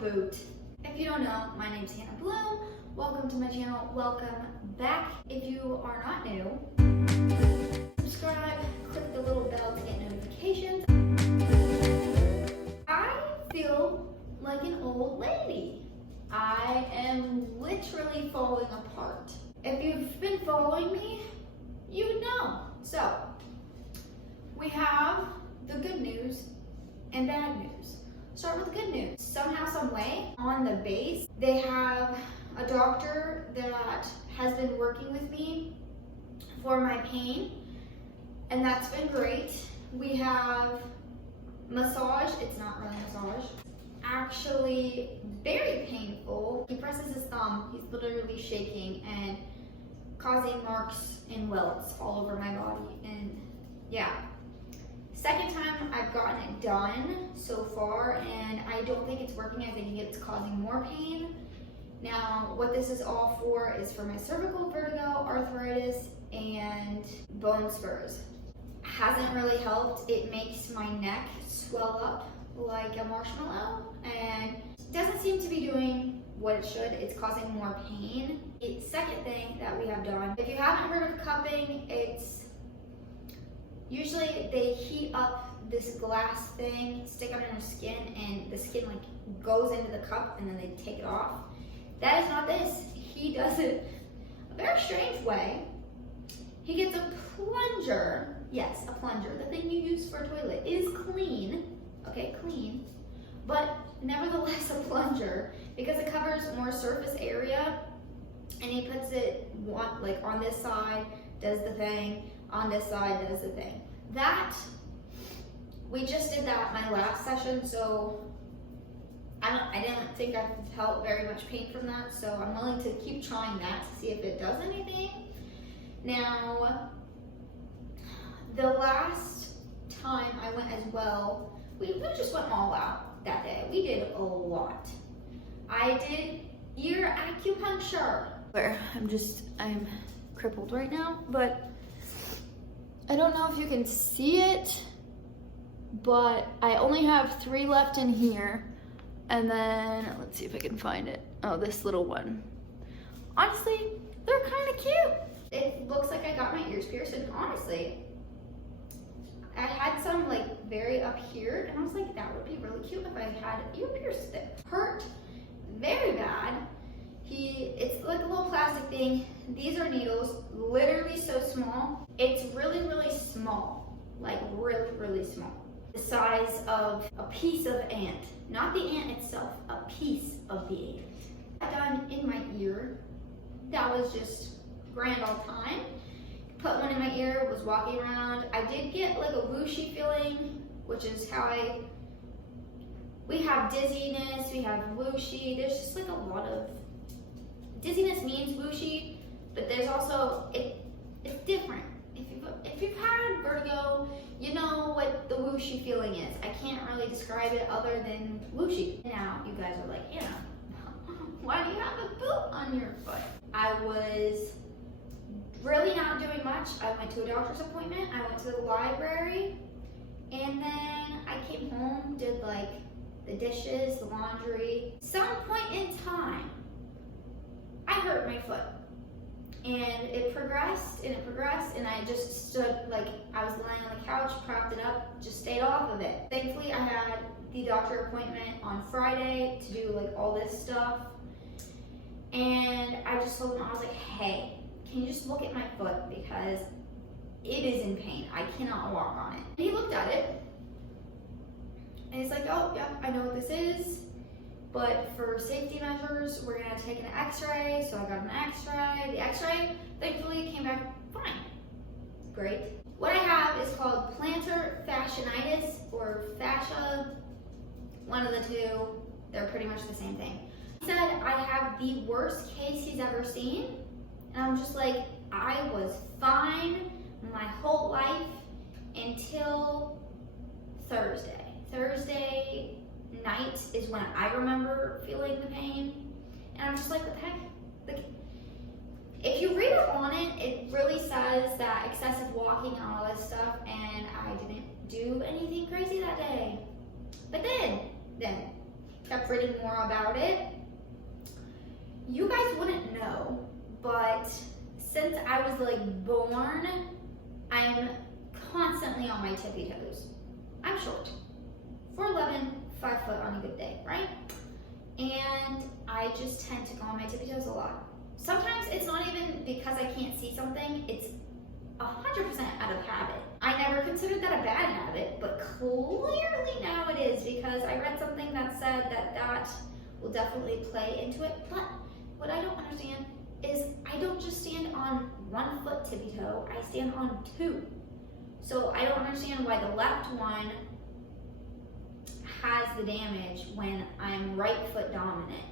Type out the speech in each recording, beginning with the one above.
boot. If you don't know, my name's Hannah Bloom. Welcome to my channel. Welcome back. If you are not new, subscribe, click the little bell to get notifications. I feel like an old lady. I am literally falling apart. If you've been following me, you would know. So, we have the good news and bad news. Start with the good news. Somehow, some way, on the base, they have a doctor that has been working with me for my pain, and that's been great. We have massage. It's not really massage. Actually, very painful. He presses his thumb. He's literally shaking and causing marks and welts all over my body. And yeah. Second time I've gotten it done so far, and I don't think it's working. I think it's causing more pain. Now, what this is all for is for my cervical vertigo, arthritis, and bone spurs. Hasn't really helped. It makes my neck swell up like a marshmallow, and doesn't seem to be doing what it should. It's causing more pain. The second thing that we have done, if you haven't heard of cupping, it's usually they heat up this glass thing, stick it on your skin, and the skin like goes into the cup and then they take it off. That is not this. He does it a very strange way. He gets a plunger. Yes, a plunger. The thing you use for a toilet is clean. Okay, clean. But nevertheless a plunger, because it covers more surface area, and he puts it like on this side, does the thing, on this side does the thing. That, we just did that my last session, so I didn't think I felt very much pain from that, so I'm willing to keep trying that to see if it does anything. Now, the last time I went as well, we just went all out that day. We did a lot. I did ear acupuncture. I'm crippled right now, but I don't know if you can see it, but I only have 3 left in here. And then, let's see if I can find it. Oh, this little one. Honestly, they're kind of cute. It looks like I got my ears pierced, and honestly, I had some like very up here, and I was like, that would be really cute if I had ear pierced. It hurt very bad. It's like a little plastic thing. These are needles, literally so small. It's really, really small, like really, really small. The size of a piece of ant, not the ant itself, a piece of the ant. I done in my ear. That was just grand all time. Put one in my ear, was walking around. I did get like a whooshy feeling, which is how we have dizziness, we have whooshy. There's just like a lot of, dizziness means whooshy, but there's also, it's different. If you've had vertigo, you know what the whooshy feeling is. I can't really describe it other than whooshy. Now, you guys are like, Hannah, why do you have a boot on your foot? I was really not doing much. I went to a doctor's appointment, I went to the library, and then I came home, did like the dishes, the laundry. Some point in time, I hurt my foot. And it progressed, and I just stood, like, I was lying on the couch, propped it up, just stayed off of it. Thankfully, I had the doctor appointment on Friday to do, like, all this stuff. And I just told him, I was like, hey, can you just look at my foot, because it is in pain. I cannot walk on it. And he looked at it, and he's like, oh, yeah, I know what this is. But for safety measures, we're gonna take an x-ray. So I got an x-ray. The x-ray, thankfully, came back fine. Great. What I have is called plantar fasciitis or fascia, one of the two. They're pretty much the same thing. He said I have the worst case he's ever seen. And I'm just like, I was fine my whole life until Thursday. Thursday night is when I remember feeling the pain, and I'm just like, what the heck? Like, if you read up on it, it really says that excessive walking and all this stuff, and I didn't do anything crazy that day. But then kept kept reading more about it. You guys wouldn't know, but since I was like born, I'm constantly on my tippy toes. I'm short, 4'11", 5 foot on a good day, right? And I just tend to go on my tippy toes a lot. Sometimes it's not even because I can't see something, it's 100% out of habit. I never considered that a bad habit, but clearly now it is, because I read something that said that that will definitely play into it. But what I don't understand is I don't just stand on 1 foot tippy toe, I stand on 2. So I don't understand why the left one has the damage when I'm right foot dominant.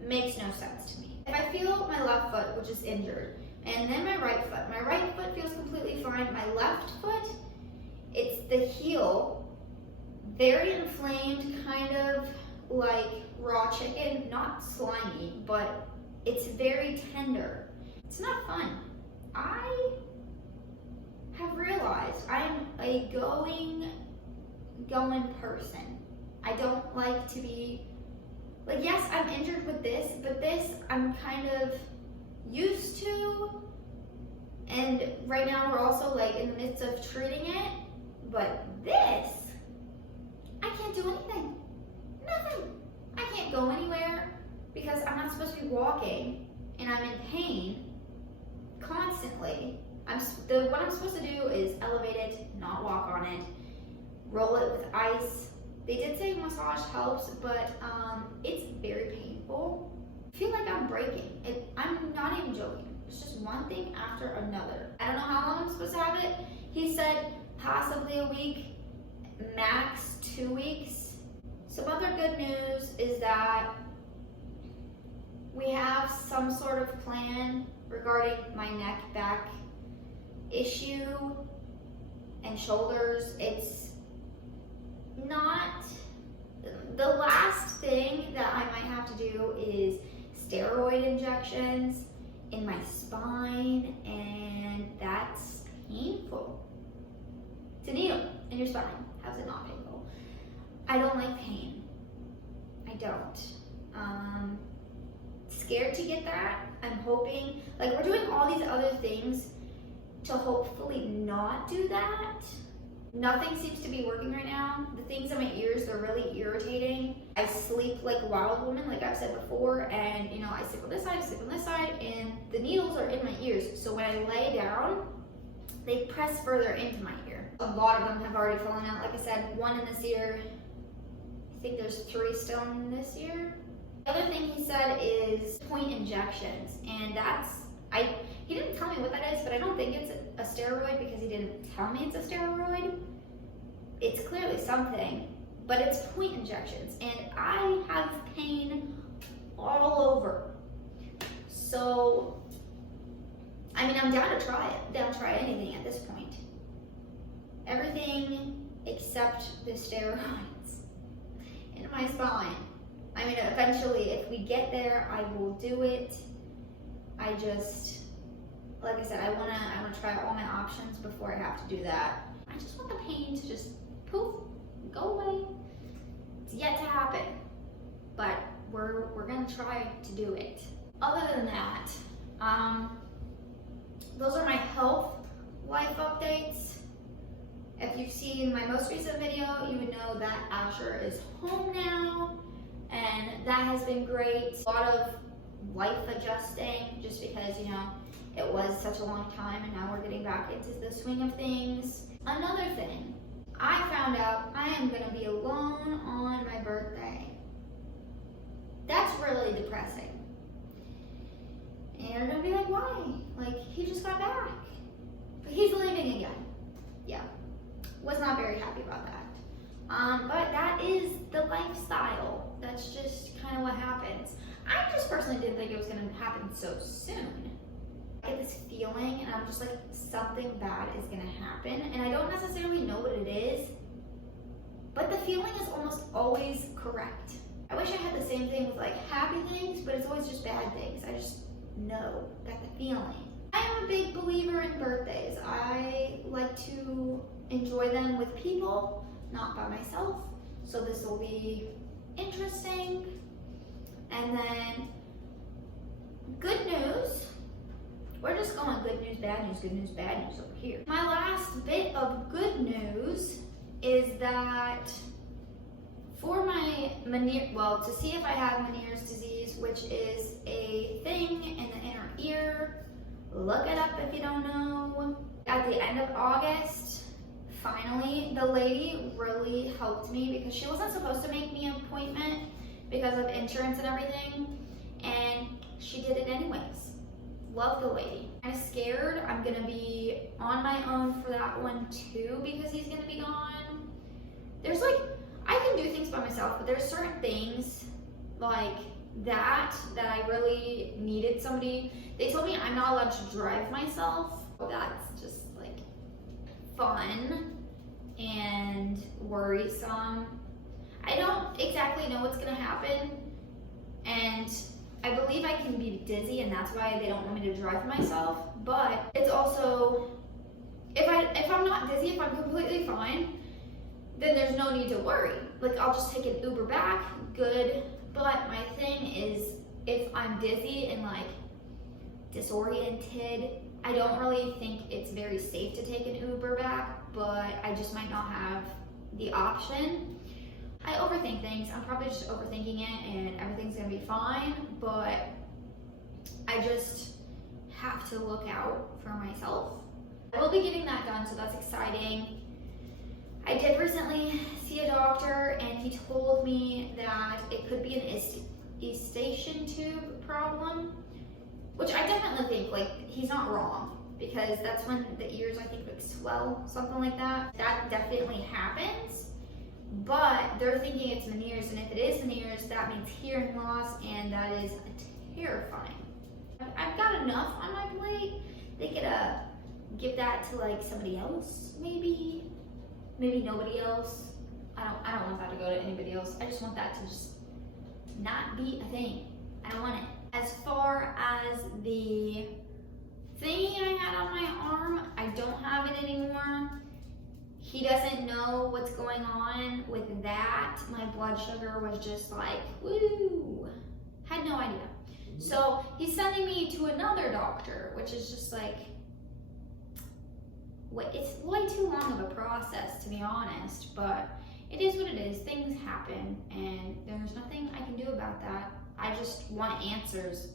Makes no sense to me. If I feel my left foot, which is injured, and then my right foot feels completely fine. My left foot, it's the heel, very inflamed, kind of like raw chicken, not slimy, but it's very tender. It's not fun. I have realized I'm a going person. I don't like to be, like, yes, I'm injured with this, but this I'm kind of used to, and right now we're also like in the midst of treating it, but this, I can't do anything, nothing. I can't go anywhere because I'm not supposed to be walking, and I'm in pain constantly. What I'm supposed to do is elevate it, not walk on it, roll it with ice. They did say massage helps, but it's very painful. I feel like I'm breaking. I'm not even joking. It's just one thing after another. I don't know how long I'm supposed to have it. He said possibly a week, max 2 weeks. Some other good news is that we have some sort of plan regarding my neck, back issue, and shoulders. It's not, the last thing that I might have to do is steroid injections in my spine, and that's painful. It's a needle in your spine. How's it not painful? I don't like pain. I don't. Scared to get that. I'm hoping, like, we're doing all these other things to hopefully not do that. Nothing seems to be working right now. The things in my ears, they're really irritating. I sleep like a wild woman, like I've said before, and you know, I sleep on this side, sleep on this side, and the needles are in my ears. So when I lay down, they press further into my ear. A lot of them have already fallen out. Like I said, 1 in this ear. I think there's 3 still in this ear. The other thing he said is point injections, and he didn't tell me what that is, but I don't think it's a steroid because he didn't tell me it's a steroid. It's clearly something, but it's point injections, and I have pain all over. So, I mean, I'm down to try it. Down to try anything at this point. Everything except the steroids in my spine. I mean, eventually, if we get there, I will do it. I just, like I said, I wanna try all my options before I have to do that. I just want the pain to just poof, go away. It's yet to happen, but we're gonna try to do it. Other than that, those are my health life updates. If you've seen my most recent video, you would know that Asher is home now, and that has been great. A lot of life adjusting, just because, you know, it was such a long time, and now we're getting back into the swing of things. Another thing, I found out I am gonna be alone on my birthday. That's really depressing. And you're gonna be like, why? Like, he just got back. But he's leaving again. Yeah, was not very happy about that. But that is the lifestyle. That's just kind of what happens. I just personally didn't think it was gonna happen so soon. I get this feeling, and I'm just like, something bad is gonna happen, and I don't necessarily know what it is, but the feeling is almost always correct. I wish I had the same thing with like happy things, but it's always just bad things. I just know, got the feeling. I am a big believer in birthdays. I like to enjoy them with people, not by myself. So this will be interesting. And then good news. We're just going good news, bad news over here. My last bit of good news is that for my to see if I have Meniere's disease, which is a thing in the inner ear, look it up if you don't know. At the end of August, finally, the lady really helped me because she wasn't supposed to make me an appointment because of insurance and everything, and she did it anyways. Love the lady. I'm scared I'm gonna be on my own for that one too because he's gonna be gone. There's like, I can do things by myself, but there's certain things like that I really needed somebody. They told me I'm not allowed to drive myself. That's just like fun and worrisome. I don't exactly know what's gonna happen, and I believe I can be dizzy, and that's why they don't want me to drive myself. But it's also, if I'm not dizzy, if I'm completely fine, then there's no need to worry. Like, I'll just take an Uber back, good. But my thing is, if I'm dizzy and like disoriented, I don't really think it's very safe to take an Uber back, but I just might not have the option. I overthink things. I'm probably just overthinking it and everything's gonna be fine, but I just have to look out for myself. I will be getting that done, so that's exciting. I did recently see a doctor and he told me that it could be an eustachian tube problem, which I definitely think, like, he's not wrong, because that's when the ears, I think, like swell, something like that. That definitely happens. But they're thinking it's Meniere's, and if it is Meniere's, that means hearing loss, and that is terrifying. I've got enough on my plate. They could give that to like somebody else, maybe nobody else. I don't want that to go to anybody else. I just want that to just not be a thing. I don't want it. As far as the thing I had on my arm, I don't have it anymore. He doesn't know what's going on with that. My blood sugar was just like, woo. Had no idea. So he's sending me to another doctor, which is just like, it's way too long of a process, to be honest, but it is what it is. Things happen, and there's nothing I can do about that. I just want answers.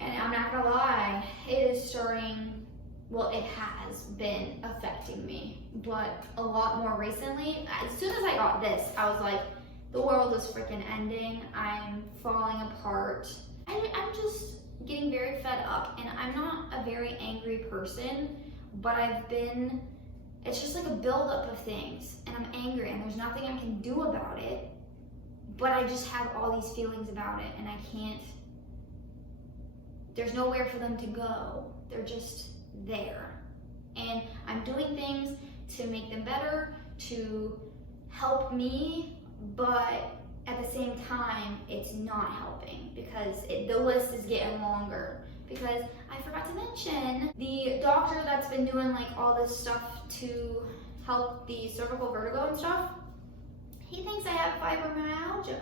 And I'm not gonna lie, it is starting, well, it has been affecting me, but a lot more recently. As soon as I got this, I was like, the world is freaking ending. I'm falling apart. I'm just getting very fed up, and I'm not a very angry person, but it's just like a buildup of things, and I'm angry, and there's nothing I can do about it, but I just have all these feelings about it, and I can't, there's nowhere for them to go. They're just there. And I'm doing things to make them better, to help me, but at the same time, it's not helping because the list is getting longer. Because I forgot to mention, the doctor that's been doing like all this stuff to help the cervical vertigo and stuff, he thinks I have fibromyalgia.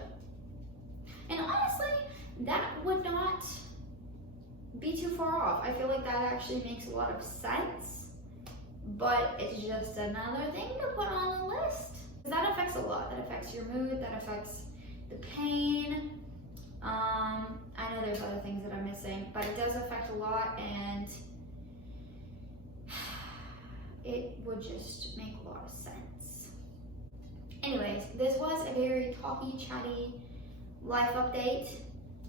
And honestly, that would not be too far off. I feel like that actually makes a lot of sense, but it's just another thing to put on the list. That affects a lot. That affects your mood, that affects the pain. I know there's other things that I'm missing, but it does affect a lot, and it would just make a lot of sense. Anyways, this was a very talky, chatty life update.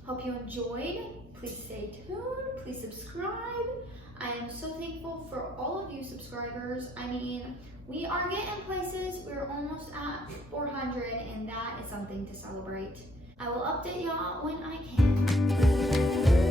Hope you enjoyed. Please stay tuned. Please subscribe. I am so thankful for all of you subscribers. I mean, we are getting places. We're almost at 400, and that is something to celebrate. I will update y'all when I can.